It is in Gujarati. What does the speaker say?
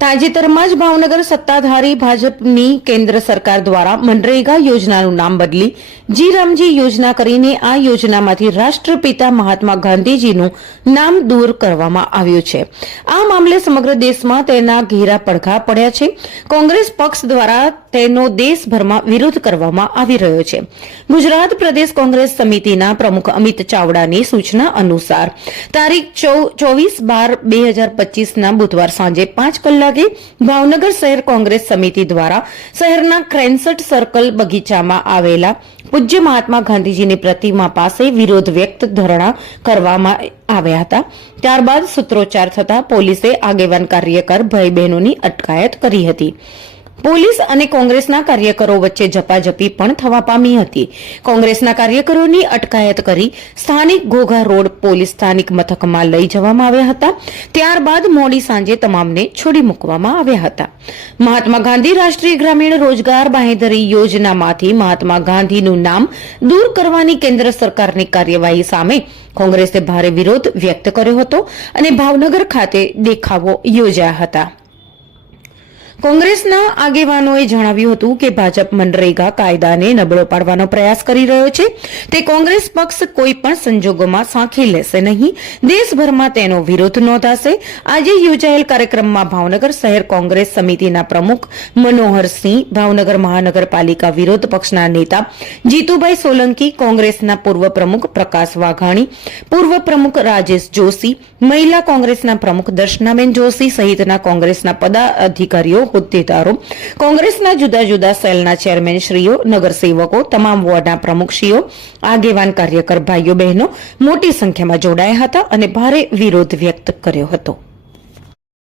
તાજેતરમાં જ ભાવનગર સત્તાધારી ભાજપની કેન્દ્ર સરકાર દ્વારા મનરેગા યોજનાનું નામ બદલી જી રામજી યોજના કરીને આ યોજનામાંથી રાષ્ટ્રપિતા મહાત્મા ગાંધીજીનું નામ દૂર કરવામાં આવ્યું છે. આ મામલે સમગ્ર દેશમાં તેના ઘેરા પડઘા પડ્યા છે. કોંગ્રેસ પક્ષ દ્વારા તેનો દેશભરમાં વિરોધ કરવામાં આવી રહ્યો છે. ગુજરાત પ્રદેશ કોંગ્રેસ સમિતિના પ્રમુખ અમિત ચાવડાની સૂચના અનુસાર તારીખ 24/12/2025ના બુધવાર સાંજે 5 કલાકે ભાવનગર શહેર કોંગ્રેસ સમિતિ દ્વારા શહેરના ક્રેન્સટ સર્કલ બગીચામાં આવેલા પૂજ્ય મહાત્મા ગાંધીજીની પ્રતિમા પાસે વિરોધ વ્યક્ત ધરણા કરવામાં આવ્યા હતા. ત્યારબાદ સૂત્રોચ્ચાર થતા પોલીસે આગેવાન કાર્યકર ભાઈ બહેનોની અટકાયત કરી હતી. પોલીસ અને કોંગ્રેસના કાર્યકરો વચ્ચે ઝપાઝપી પણ થવા પામી હતી. કોંગ્રેસના કાર્યકરોની અટકાયત કરી સ્થાનિક ઘોઘા રોડ પોલીસ સ્થાનિક મથકમાં લઈ જવામાં આવ્યા હતા. ત્યારબાદ મોડી સાંજે તમામને છોડી મૂકવામાં આવ્યા હતા. મહાત્મા ગાંધી રાષ્ટ્રીય ગ્રામીણ રોજગાર બાંહેધરી યોજનામાંથી મહાત્મા ગાંધીનું નામ દૂર કરવાની કેન્દ્ર સરકારની કાર્યવાહી સામે કોંગ્રેસે ભારે વિરોધ વ્યક્ત કર્યો હતો અને ભાવનગર ખાતે દેખાવો યોજ્યા હતા. કોંગ્રેસના આગેવાનોએ જણાવ્યું હતું કે ભાજપ મનરેગા કાયદાને નબળો પાડવાનો પ્રયાસ કરી રહ્યો છે. તે કોંગ્રેસ પક્ષ કોઈ પણ સંજોગોમાં સાંખી લેશે નહીં. દેશભરમાં તેનો વિરોધ નોંધાશે. આજે યોજાયેલ કાર્યક્રમમાં ભાવનગર શહેર કોંગ્રેસ સમિતિના પ્રમુખ મનોહરસિંહ, ભાવનગર મહાનગરપાલિકા વિરોધ પક્ષના નેતા જીતુભાઈ સોલંકી, કોંગ્રેસના પૂર્વ પ્રમુખ પ્રકાશ વાઘાણી, પૂર્વ પ્રમુખ રાજેશ જોશી, મહિલા કોંગ્રેસના પ્રમુખ દર્શનાબેન જોશી સહિતના કોંગ્રેસના પદાધિકારીઓ, હોદ્દેદારો, કોંગ્રેસના જુદા જુદા સેલના ચેરમેનશ્રીઓ, નગરસેવકો, તમામ વોર્ડના પ્રમુખશ્રીઓ, આગેવાન કાર્યકર ભાઈઓ બહેનો મોટી સંખ્યામાં જોડાયા હતા અને ભારે વિરોધ વ્યક્ત કર્યો હતો.